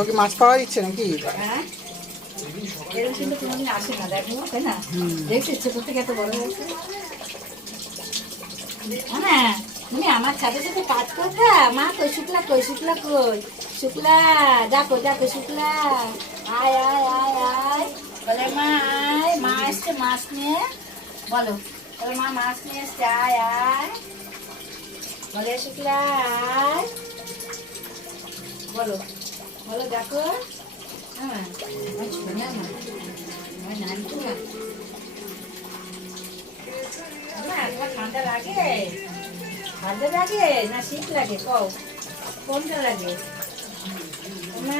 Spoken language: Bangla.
ওকে মাছ পাওয়া দিচ্ছে নাকি? হ্যাঁ, এরকম কিন্তু কোনোদিন আসে না, দেখো তাই না? দেখছি ছোট থেকে এত বড় হয়েছে। হ্যাঁ, তুমি আমার সাথে সাথে কাজ করতা। মা কই শুক্লা, কই শুক্লা, কই শুক্লা, দেখো দেখো শুক্লা, আয় আয় আয় আয় বলে মা, আয় মা এসছে মাছ নিয়ে, বলো বলে মা মাছ নিয়ে এসছে, আয় আয় বলে শুক্লা আয়, বলো বলো দেখো। হ্যাঁ, আমার শোনা না, আমার নানটু না। তোমার ঠান্ডা লাগে? ঠান্ডা লাগে না শীত লাগে, কও কোনটা লাগে? মা